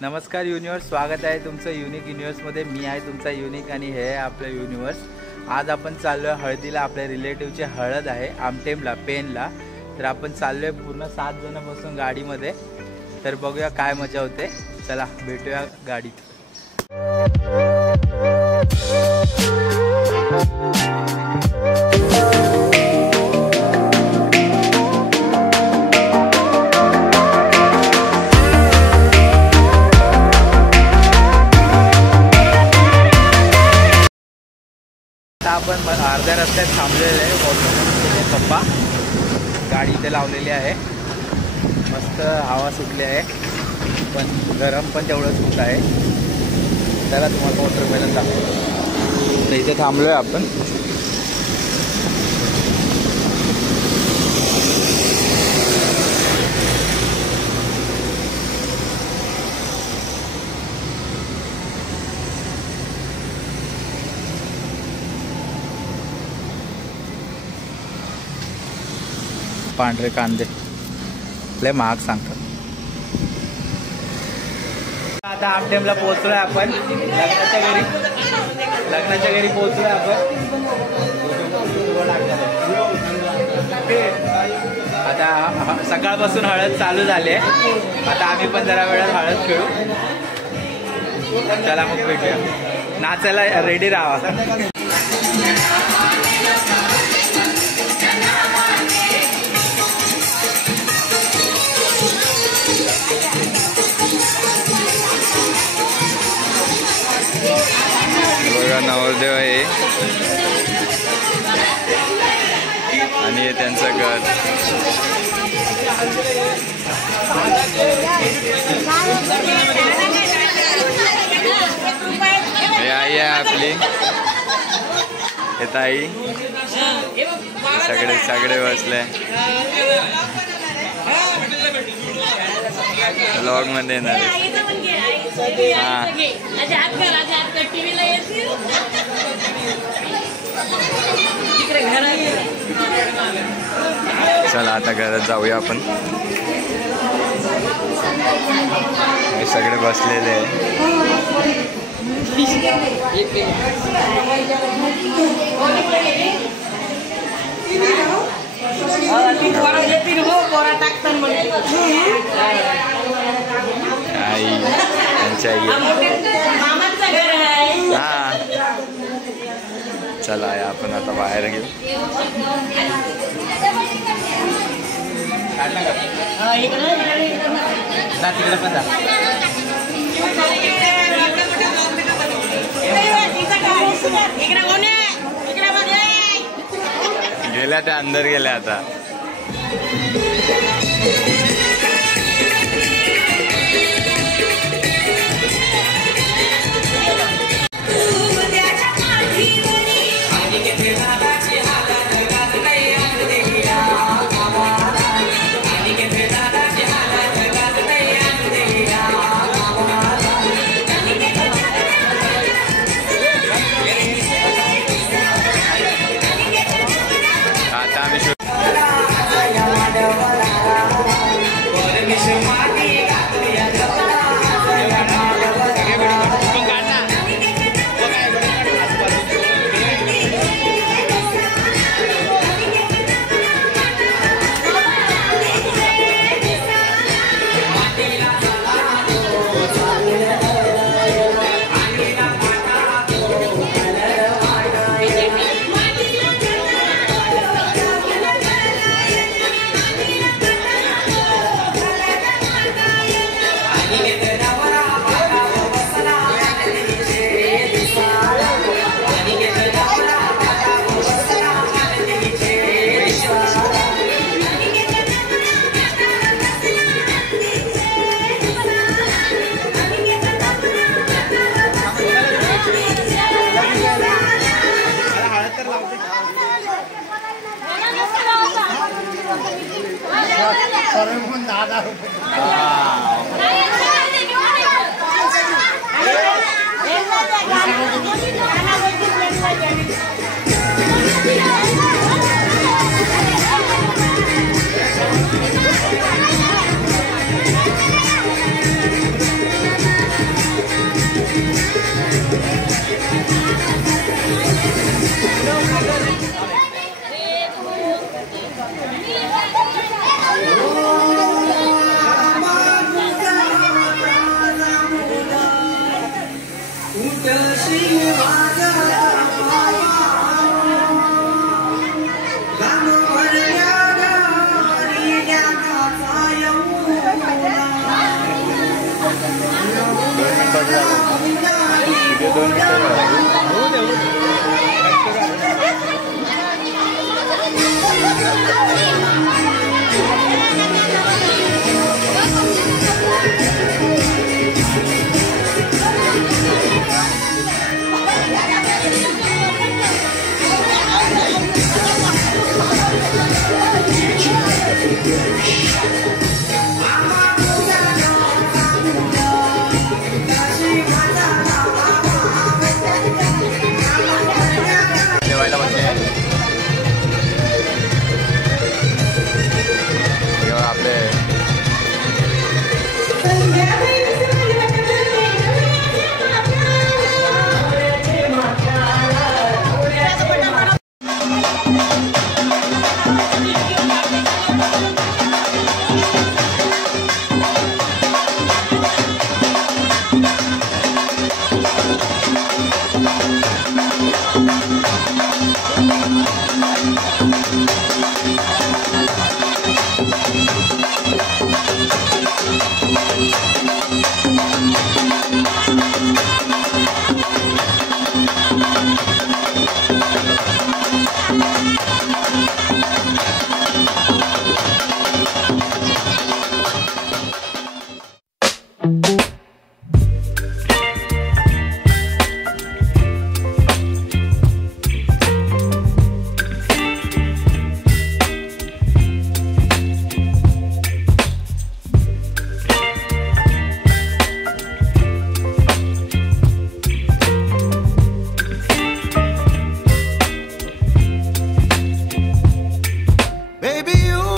नमस्कार युनिवर्स, स्वागत आहे तुमचं युनिक युनिवर्समध्ये। मी आहे तुमचा युनिक आणि हे आहे आपलं युनिवर्स। आज आपण चाललो आहे हळदीला। आपल्या रिलेटिव्हची हळद आहे आमटेमला पेनला। तर आपण चाललो आहे पूर्ण 7 जण बसून गाडीमध्ये। तर बघूया काय मजा होते। चला भेटूया गाडीत। आपण अर्ध्या रस्त्यात थांबलेले आहे। पप्पा गाडी इथे लावलेली आहे। मस्त हवा सुटली आहे, पण गरम पण तेवढंच होत आहे। चला तुम्हाला वॉटरमेलन दाखवतो। इथे थांबलोय आपण। पांढरे कांदे लय महाग सांगतात। आता आमटेमला पोहोचलोय आपण। लग्नाच्या घरी पोहोचलोय आपण। आता सकाळपासून हळद चालू झाली आहे। आता आम्ही पण जरा वेळात हळद खेळू। चला मग भेटूया। नाचायला रेडी राहा। बघा नवरदेव आहे आणि हे त्यांचं घर। हे आई आहे आपली, हे ताई, सगळे बसले ब्लॉग मध्ये येणार। चला आता घरात जाऊया आपण। हे सगळे बसलेले आहे। आई त्यांच्या हा चला आपण आता बाहेर घेऊ। गेल्या त्या अंदर गेल्या आता। 2 मिनिटं